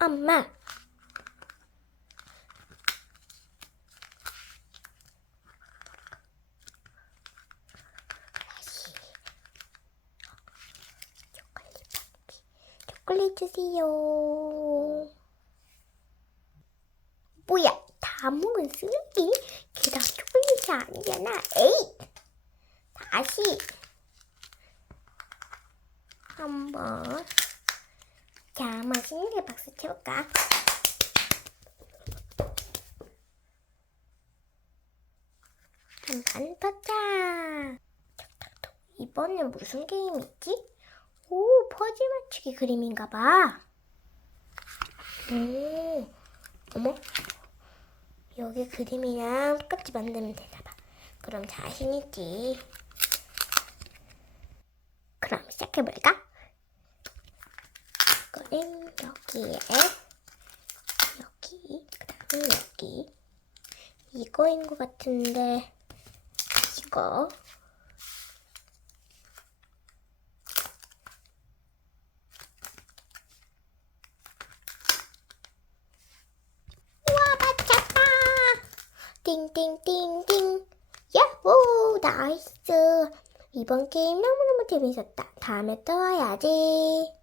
엄마. 다시. 초콜릿 주세요. 뭐야? 다 먹은 쓰레기? 그럼 초콜릿이 아니잖아. 에이! 다시. 한 번. 자, 맛있는 박수 쳐볼까? 한번. 톡톡톡. 이번엔 무슨 게임이지? 오, 퍼즐 맞추기 그림인가 봐. 오, 어머. 여기 그림이랑 똑같이 만들면 되나 봐. 그럼 자신있지. 그럼 시작해볼까? 이거는 여기에 여기 그다음에 여기. 이거인 것 같은데 이거. 우와 맞췄다. 띵띵띵띵. 야호 나이스. 이번 게임 너무너무 재밌었다. 다음에 또 와야지